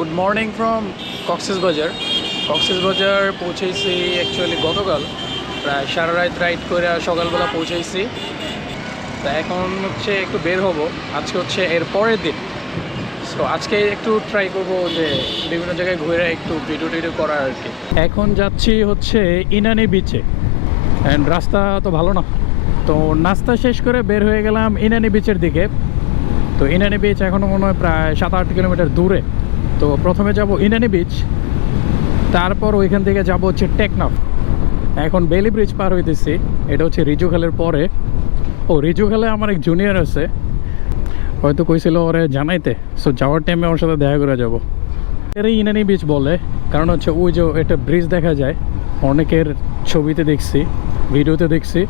Good morning from Cox's Bazar. Cox's Bazar পৌঁছেছি actually গতকাল, প্রায় সারা রাত রাইড করে সকালবেলা পৌঁছেছি। তা এখন হচ্ছে একটু বের হব, আজকে হচ্ছে এর পরের দিন। সো আজকে একটু ট্রাই করব যে বিভিন্ন জায়গায় ঘুরে একটু ভিডিও টিডিও করার আর কি। এখন যাচ্ছি হচ্ছে ইনানি বিচে, অ্যান্ড রাস্তা তো ভালো না, তো নাস্তা শেষ করে বের হয়ে গেলাম ইনানি বিচের দিকে। তো ইনানি বিচ এখনও মনে হয় প্রায় 7-8 কিলোমিটার দূরে। তো প্রথমে যাব ইনানি বিচ, তারপর ওইখান থেকে যাব হচ্ছে টেকনাফ। এখন বেলি ব্রিজ পার হইতেছি, এটা হচ্ছে রিজুখালের পরে। ও রিজুখালে আমার এক জুনিয়র আছে, হয়তো কইছিল ওরে জানাইতে, সো যাওয়ার টাইমে ওর সাথে দেখা করে যাব। এর ইনানি বিচ বলে কারণ হচ্ছে ওই যে একটা ব্রিজ দেখা যায়, অনেকের ছবিতে দেখছি, ভিডিওতে দেখছি,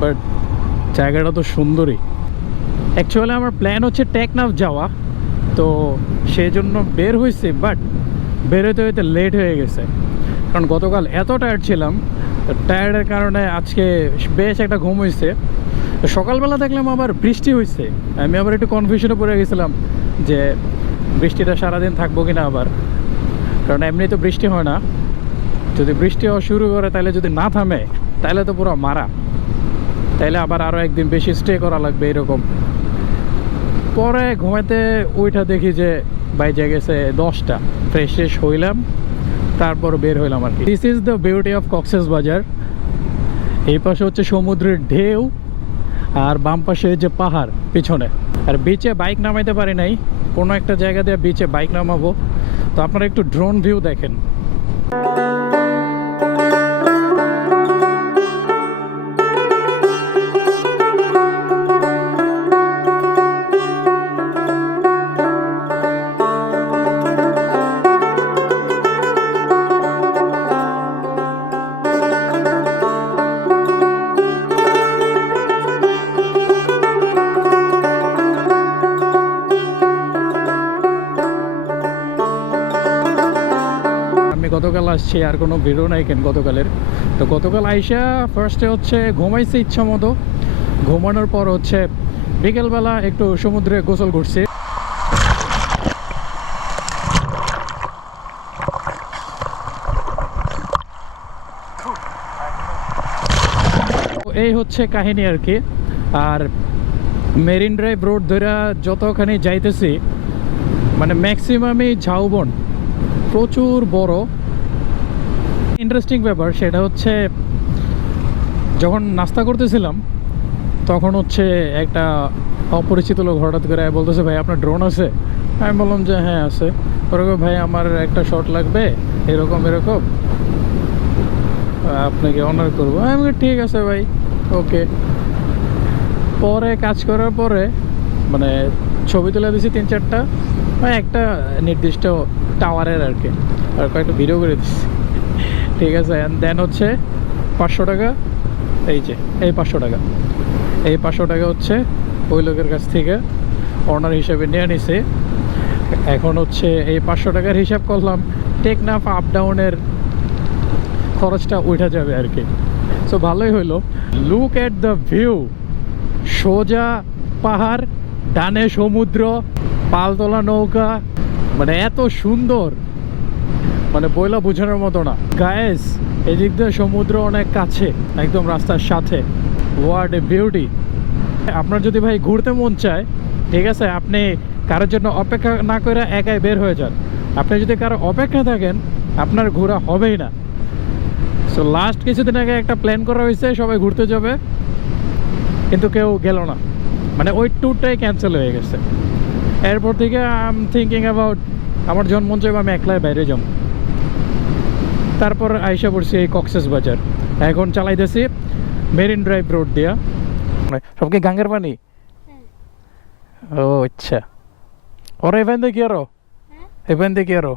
বাট জায়গাটা তো সুন্দরই। অ্যাকচুয়ালি আমার প্ল্যান হচ্ছে টেকনাফ যাওয়া, তো সেই জন্য বের হয়েছে, বাট বের হইতে হইতে লেট হয়ে গেছে। কারণ গতকাল এত টায়ার্ড ছিলাম, টায়ার্ডের কারণে আজকে বেশ একটা ঘুম হয়েছে। সকালবেলা দেখলাম আবার বৃষ্টি হয়েছে, আমি আবার একটু কনফিউশনে পড়ে গেছিলাম যে বৃষ্টিটা সারাদিন থাকবো কিনা আবার, কারণ এমনি তো বৃষ্টি হয় না। যদি বৃষ্টি হওয়া শুরু করে তাহলে যদি না থামে তাহলে তো পুরো মারা, তাইলে আবার আরও একদিন বেশি স্টে করা লাগবে এরকম। পরে ঘুমাইতে ওইটা দেখি যে বাইজে গেছে 10টা। ফ্রেশ ফ্রেশ হইলাম, তারপর বের হইলাম আর কি। This is the beauty of Cox's Bazar. এই পাশে হচ্ছে সমুদ্রের ঢেউ, আর বাম পাশে যে পাহাড় পিছনে। আর বিচে বাইক নামাইতে পারি নাই, কোনো একটা জায়গা দিয়ে বিচে বাইক নামাবো। তো আপনারা একটু ড্রোন ভিউ দেখেন। গতকাল আসছি, আর কোনো ভিডিও নাই কেন গতকালের। তো গতকাল আইসা ফার্স্টে হচ্ছে ঘুমাইছি ইচ্ছা মতো, ঘুমানোর পর হচ্ছে বিকেলবেলা একটু সমুদ্রে গোসল করছি। এই হচ্ছে কাহিনী আর কি। আর মেরিন ড্রাইভ রোড ধরে যতখানি যাইতেছি, মানে ম্যাক্সিমামই ঝাউবন, প্রচুর বড়। ইন্টারেস্টিং ব্যাপার সেটা হচ্ছে যখন নাস্তা করতেছিলাম তখন হচ্ছে একটা অপরিচিত লোক হঠাৎ করে বলতেছে, ভাই আপনার ড্রোন আছে? আমি বললাম যে হ্যাঁ আছে। ওরকম, ভাই আমার একটা শট লাগবে, এরকম এরকম, আপনাকে অনার করবো। আমি বলি ঠিক আছে ভাই, ওকে। পরে কাজ করার পরে মানে ছবি তুলে দিয়েছি 3-4টা, একটা নির্দিষ্ট টাওয়ারের আর কি, আর কয়েকটা ভিডিও করে দিচ্ছি। ঠিক আছে, দেন হচ্ছে 500 টাকা, এই যে এই 500 টাকা, এই 500 টাকা হচ্ছে ওই লোকের কাছ থেকে অনার হিসাবে নিয়ে নিছে। এখন হচ্ছে এই 500 টাকার হিসাব করলাম, টেকনাফ আপ ডাউনের খরচটা উঠে যাবে আর কি। সো ভালোই হইলো। লুক এট দ্য ভিউ, সোজা পাহাড়, ডানে সমুদ্র, পালতোলা নৌকা, মানে এত সুন্দর, মানে বইলা বোঝানোর মতো না গায়েস। এদিক দিয়ে সমুদ্র অনেক কাছে, একদম রাস্তার সাথে। What a beauty. আপনার যদি ভাই ঘুরতে মন চায়, ঠিক আছে, আপনি কারোর জন্য অপেক্ষা না করে একাই বের হয়ে যান। আপনি যদি কারো অপেক্ষা থাকেন, আপনার ঘোরা হবেই না। সো লাস্ট কিছুদিন আগে একটা প্ল্যান করা হয়েছে, সবাই ঘুরতে যাবে, কিন্তু কেউ গেল না, মানে ওই ট্যুরটাই ক্যান্সেল হয়ে গেছে। এরপর থেকে আই এম থিঙ্কিং অ্যাবাউট, আমার যখন মন চাইবে আমি একলাই বাইরে যাব। তারপর আইসা পড়ছি এই কক্সবাজার, এখন চালাইতেছি মেরিন ড্রাইভ রোড দিয়া। সব কি গাঙ্গের পানি? ও আচ্ছা, ওরা এখান থেকে কি আরো, এখান থেকে কি আরো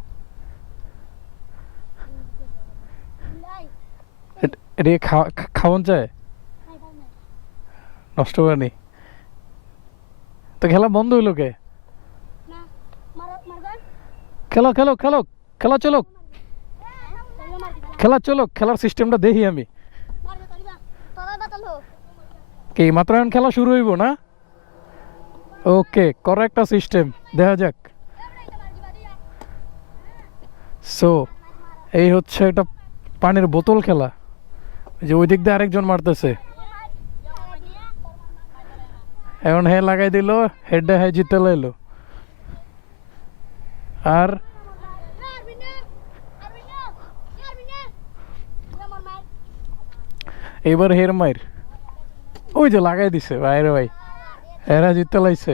এটা খাওয়ান যায় নষ্ট করেনি তো? খেলা বন্ধ হইলো কে? খেলো খেলো খেলো, খেলা চলো, খেলা চলো, খেলার সিস্টেমটা দেখি আমি। কি মাত্র এখন খেলা শুরু হইব না? ওকে, করো একটা সিস্টেম, দেখা যাক। সো এই হচ্ছে একটা পানির বোতল খেলা, যে ওই দিক দিয়ে আরেকজন মারতেছে, এখন হে লাগাই দিল, হেডে হে জিতে লাইলো। আর এবার হের মাইর, ওই যে লাগাই দিছে বাইরে ভাই, এরা জিতে লাইছে।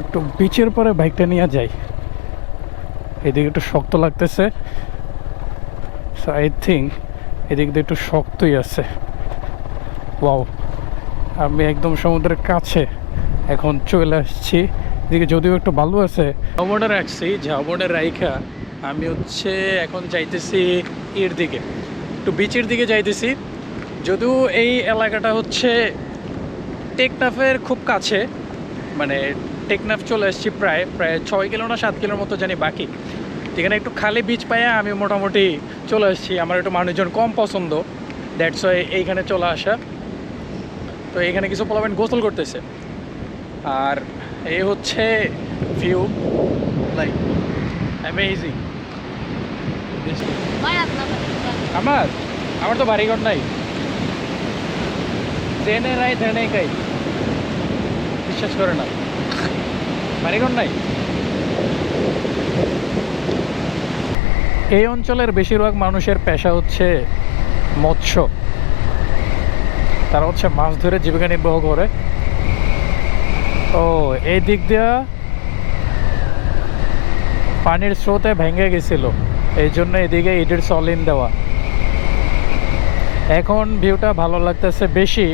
একটু বিচের পরে বাইকটা নিয়ে যাই, এদিকে একটু শক্ত লাগতেছে, সো আই থিঙ্ক এদিক দিয়ে একটু শক্তই আছে। ওয়াও, আমি একদম সমুদ্রের কাছে এখন চলে আসছি। এদিকে যদিও একটু বালু আছে, ঝাউবনে রাখছি, ঝাউবনে রাইখা আমি হচ্ছে এখন যাইতেছি এর দিকে, একটু বিচের দিকে যাইতেছি। যদিও এই এলাকাটা হচ্ছে টেকনাফের খুব কাছে, মানে টেকনাফ চলে আসছি প্রায় 6 কিলো না 7 কিলোর মতো জানি বাকি। এখানে একটু খালি বিচ পাইয়া আমি মোটামুটি চলে আসছি। আমার একটু মানুষজন কম পছন্দ, দ্যাটস ওয়াই এইখানে চলে আসা। তো এইখানে কিছু পোলাপান গোসল করতেছে, আর এই হচ্ছে ভিউ, লাইক অ্যামেজিং। আমার আমার তো বাড়িঘর নাই, জেনে রাই ধেনে খাই, বিশ্বাস করে না, বাড়িঘর নাই। এই অঞ্চলের বেশিরভাগ মানুষের পেশা হচ্ছে মৎস্য, তারা হচ্ছে মাছ ধরে জীবিকা নির্বাহ করে। ও এই দিক দিয়া পানির স্রোতে ভেঙে গেছিল, এই জন্য এদিকে ইটের সলিন দেওয়া। এখন ভিউটা ভালো লাগতেছে বেশি।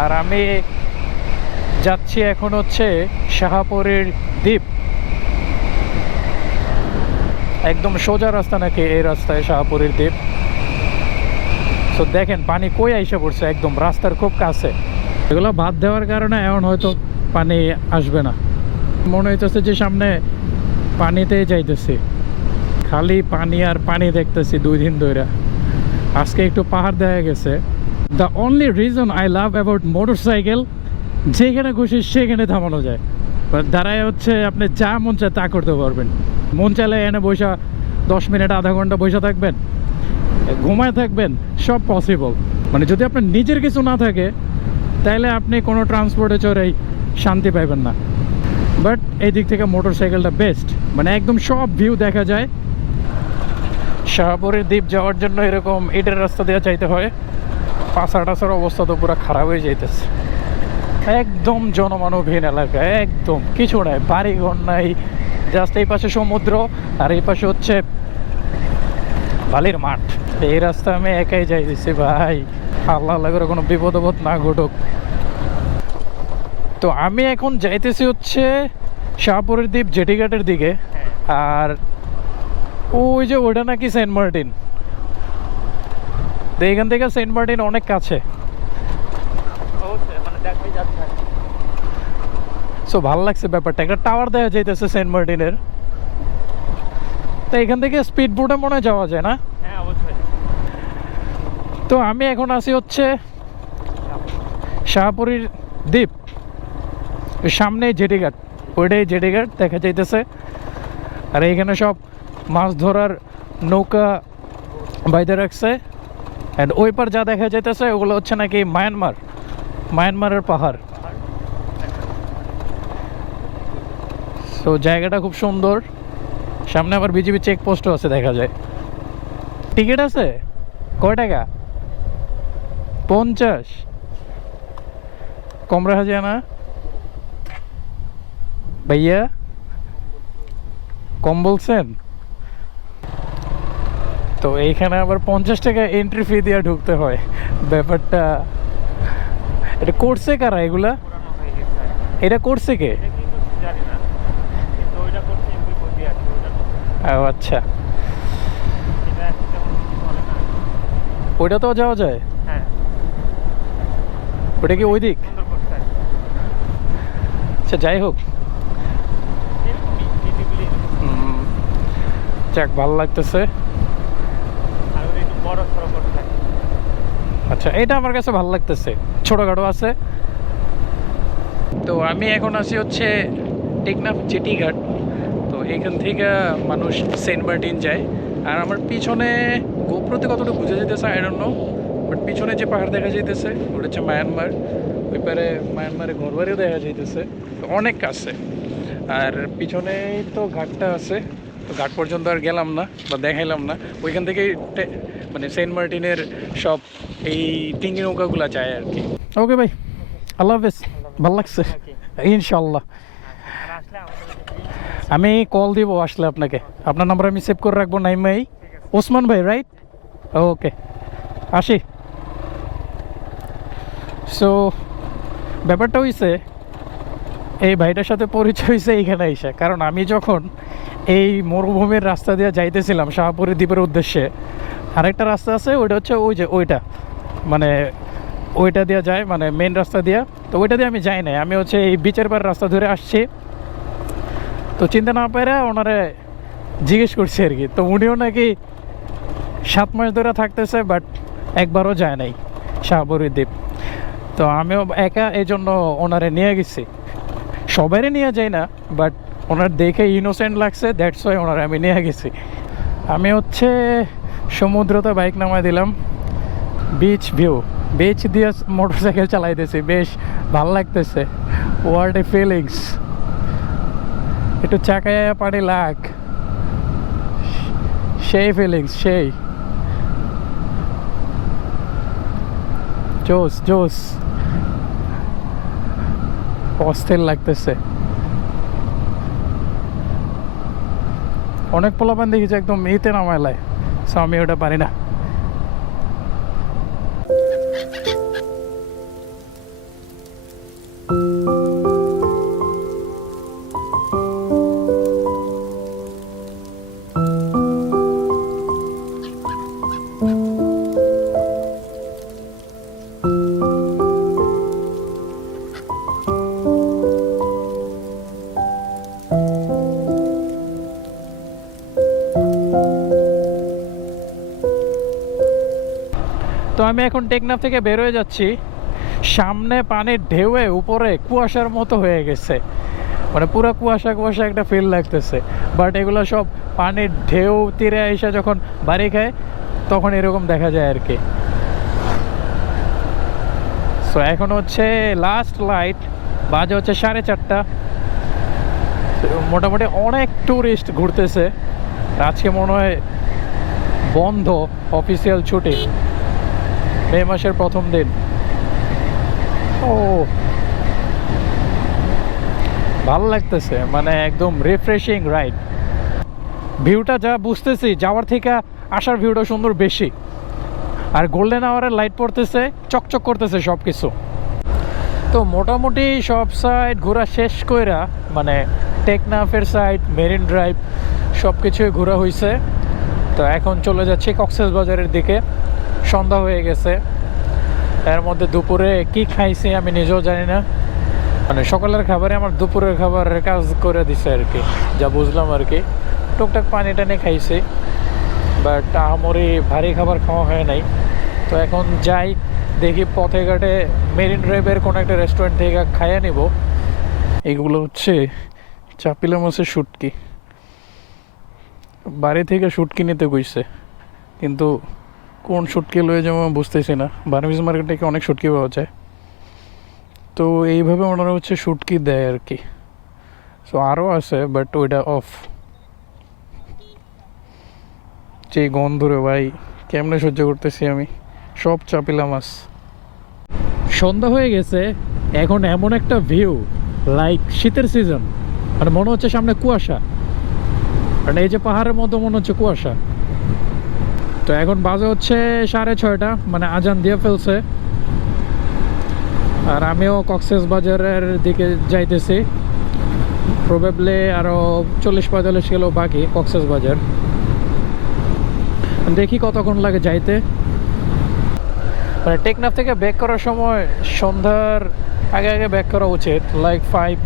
আর আমি যাচ্ছি এখন হচ্ছে শাহপুরের দ্বীপ, একদম সোজা রাস্তা নাকি এই রাস্তায় শাহপুরের দ্বীপ। তো দেখেন পানি কই আইসা পড়ছে, একদম রাস্তার খুব কাছে। এগুলো বাদ দেওয়ার কারণে এখন হয়তো পানি আসবে না, মনে হইতেছে যে সামনে পানিতেই যাইতেছি, খালি পানি আর পানি দেখতেছি 2 দিন ধরে। আজকে একটু পাহাড় দেখা গেছে। The only reason I love about motorcycle, যেখানে খুশি সেখানে থামানো যায়, দাঁড়ায় হচ্ছে আপনি যা মন চায় তা করতে পারবেন। মন চাইলে এনে বসা 10 মিনিট আধা ঘন্টা বসে থাকবেন, ঘুমায় থাকবেন, সব পসিবল। মানে যদি আপনার নিজের কিছু না থাকে তাহলে আপনি কোনো ট্রান্সপোর্টে চড়েই শান্তি পাইবেন না। বাট এই দিক থেকে মোটরসাইকেলটা বেস্ট, মানে একদম সব ভিউ দেখা যায়। শাহপুরের দ্বীপ যাওয়ার জন্য এরকম ইটের রাস্তা দিয়ে যাইতে হয়, পাশা টাশার অবস্থা তো পুরো খারাপ হয়ে যাইতেছে। একদম জনমানবহীন এলাকা, একদম কিছু নাই, বাড়িঘর নাই, জাস্ট এই পাশে সমুদ্র আর এই পাশে হচ্ছে বালির মাঠ। এই রাস্তা আমি একাই যাইতেছি ভাই, আল্লাহ আল্লাহ করে কোনো বিপদ আপদ না ঘটুক। তো আমি এখন যাইতেছি হচ্ছে শাহপুরের দ্বীপ জেটিঘাটের দিকে। আর ওই যে ওইটা নাকি সেন্ট মার্টিন, তো এখান থেকে সেন্ট মার্টিন অনেক কাছে। সো ভালো লাগছে ব্যাপারটা, একটা টাওয়ার দেখা যাইতেছে সেন্ট মার্টিনের। তো এখান থেকে স্পিড বোটে মনে হয় যাওয়া যায় না? হ্যাঁ অবশ্যই। তো আমি এখন আছি হচ্ছে শাহপুরের দ্বীপ, সামনে জেটিঘাট, ওইটাই জেটিঘাট দেখা যাইতেছে। আর এইখানে সব মাছ ধরার নৌকা বাইরে রাখছে। অ্যান্ড ওই পার যা দেখা যাইতেছে ওগুলো হচ্ছে নাকি মায়ানমারের পাহাড়। তো জায়গাটা খুব সুন্দর, সামনে আবার বিজিবি চেকপোস্টও আছে দেখা যায়। টিকিট আছে কয় টাকা? 50? কম রাখা যায় না ভাইয়া? কম বলছেন? তো এইখানে আবার 50 টাকা এন্ট্রি ফি দিয়ে ঢুকতে হয়। ব্যাপারটা এটা করছে কারা? এগুলা এটা করছে কে? ও আচ্ছা, ওইটা তো যাওয়া যায়। ওটা কি ওই দিক? আচ্ছা যাই হোক, যাক ভালো লাগতেছে। আচ্ছা এটা আমার কাছে ভালো লাগতেছে, ছোটখাটো আছে। তো আমি এখন আছি হচ্ছে টেকনাফ জেটিঘাট। তো এইখান থেকে মানুষ সেন্ট মার্টিন যায়। আর আমার পিছনে গোপ্রতে কতটা বুঝে যেতেছে আই ডোন্ট নো, বাট পিছনে যে পাহাড় দেখা যাইতেছে ওটা হচ্ছে মায়ানমার। ওই পারে মায়ানমারে ঘরবাড়িও দেখা যাইতেছে, তো অনেক কাছে। আর পিছনেই তো ঘাটটা আছে, তো ঘাট পর্যন্ত আর গেলাম না বা দেখাইলাম না। ওইখান থেকেই মানে সেন্ট মার্টিনের সব এই টিঙ্গি নৌকাগুলো যায় আর কি। ওকে ভাই, আল্লাহ হাফেজ, ভালো লাগছে ইনশাল্লাহ। আমি কল দিব আসলে আপনাকে, আপনার নাম্বার আমি সেভ করে রাখবো। নাইম ভাই, ওসমান ভাই, রাইট? ওকে, আসি। সো ব্যাপারটা হইছে, এই ভাইটার সাথে পরিচয় হয়েছে এইখানে এসে। কারণ আমি যখন এই মরুভূমির রাস্তা দিয়ে যাইতেছিলাম শাহপুরি দ্বীপের উদ্দেশ্যে, আরেকটা রাস্তা আছে ওইটা হচ্ছে ওই যে ওইটা, মানে ওইটা দিয়ে যায়, মানে মেন রাস্তা দিয়ে। তো ওইটা দিয়ে আমি যাই নাই, আমি হচ্ছে এই বিচের পার রাস্তা ধরে আসছি। তো চিন্তা না পারে ওনারে জিজ্ঞেস করছি আর কি। তো উনিও নাকি 7 মাস ধরে থাকতেছে, বাট একবারও যায় নাই শাহপুরি দ্বীপ। তো আমিও একা এই জন্য ওনারে নিয়ে গেছি। সবাইরে নিয়ে যাই না, বাট ওনার দেখে ইনোসেন্ট লাগছে, দ্যাটস ওয়াই ওনারে আমি নিয়ে গেছি। আমি হচ্ছে সমুদ্রতে বাইক নামায় দিলাম, বিচ ভিউ, বিচ দিয়ে মোটরসাইকেল চালাইতেছি, বেশ ভালো লাগতেছে। ওয়ার্ল্ড এ ফিলিংস, একটু চাকায় পানি লাগ, সেই ফিলিংস, সেই জোস জোস, অস্থির লাগতেছে। অনেক পোলাপান দেখেছি একদম ইতে নামাইলায়, সো আমি ওটা পারি না। তো আমি এখন টেকনাফ থেকে বের হয়ে যাচ্ছি। সামনে পানির ঢেউয়ে উপরে কুয়াশার মতো হয়ে গেছে, মানে পুরো কুয়াশা কুয়াশা একটা ফিল লাগতেছে। বাট এগুলো সব পানির ঢেউ তীরে এসে যখন বাড়ি খায় তখন এরকম দেখা যায় আর কি। সো এখন হচ্ছে লাস্ট লাইট, বাজে হচ্ছে 4:30। মোটামুটি অনেক ট্যুরিস্ট ঘুরতেছে। আজকে মনে হয় বন্ধ, অফিসিয়াল ছুটি, মে মাসের প্রথম দিন। ও ভালো লাগতেছে, মানে একদম রিফ্রেশিং রাইড। ভিউটা যা বুঝতেছি যাওয়ার থেকে আসার ভিউটা সুন্দর বেশি। আর গোল্ডেন আওয়ারের লাইট পড়তেছে, চকচক করতেছে সব কিছু। তো মোটামুটি সব সাইড ঘোরা শেষ কইরা, মানে টেকনাফের সাইড, মেরিন ড্রাইভ সব কিছুই ঘোরা হয়েছে। তো এখন চলে যাচ্ছি কক্সবাজারের দিকে। সন্ধ্যা হয়ে গেছে, এর মধ্যে দুপুরে কি খাইছি আমি নিজেও জানি না। মানে সকালের খাবারে আমার দুপুরের খাবারের কাজ করে দিছে আর কি, যা বুঝলাম আর কি। টুকটাক পানি টানি খাইছি, বাট আমারই ভারী খাবার খাওয়া হয় নাই। তো এখন যাই, দেখি পথে ঘাটে মেরিন ড্রাইভের কোনো একটা রেস্টুরেন্ট থেকে খাইয়ে নিব। এগুলো হচ্ছে চাপিলা মাছের শুটকি, বাড়ি থেকে শুটকি নিতে কইছে, কিন্তু কোন শুটকি লয়ে যাবো বুঝতেছি না। বার্মিজ মার্কেট থেকে অনেক শুটকি পাওয়া যায়, তো এইভাবে ওনারা হচ্ছে শুটকি দেয় আর কি। সো আরও আছে, বাট ওইটা অফ। যে গন্ধ রে ভাই, কেমনে সহ্য করতেছি আমি। সব চাপিলা মাছ। সন্ধ্যা হয়ে গেছে, এখন এমন একটা ভিউ, লাইক শীতের সিজন, মানে মনে হচ্ছে সামনে কুয়াশা, কারণ এই যে পাহাড়ের মতো মনে হচ্ছে কুয়াশা। তো এখন বাজে হচ্ছে 6:30, মানে আজান দিয়ে ফেলছে। আর আমিও কক্সবাজারের দিকে যাইতেছি, প্রবাবলি আরও 40-45 কিলো বাকি কক্সবাজার। দেখি কতক্ষণ লাগে যাইতে। মানে টেকনাফ থেকে ব্যাক করার সময় সন্ধ্যার আগে আগে ব্যাক করা উচিত, লাইক 5।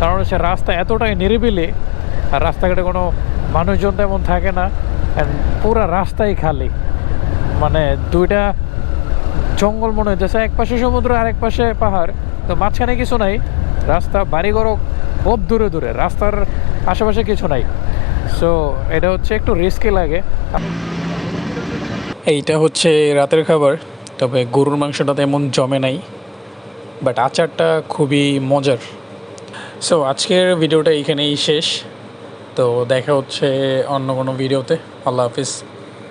কারণ হচ্ছে রাস্তা এতটাই নিরিবিলি, আর রাস্তাঘাটে কোনো মানুষজন তেমন থাকে না, পুরা রাস্তাই খালি। মানে দুইটা জঙ্গল মনে হইতেছে, এক পাশে সমুদ্র আর এক পাশে পাহাড়, তো মাঝখানে কিছু নাই। রাস্তা, বাড়িঘরও খুব দূরে দূরে, রাস্তার আশেপাশে কিছু নাই। সো এটা হচ্ছে একটু রিস্কি লাগে। এইটা হচ্ছে রাতের খাবার, তবে গরুর মাংসটা তেমন জমে নাই, বাট আচারটা খুবই মজার। সো আজকের ভিডিওটা এইখানেই শেষ। তো দেখা হচ্ছে অন্য কোনো ভিডিওতে। আল্লাহ হাফিজ।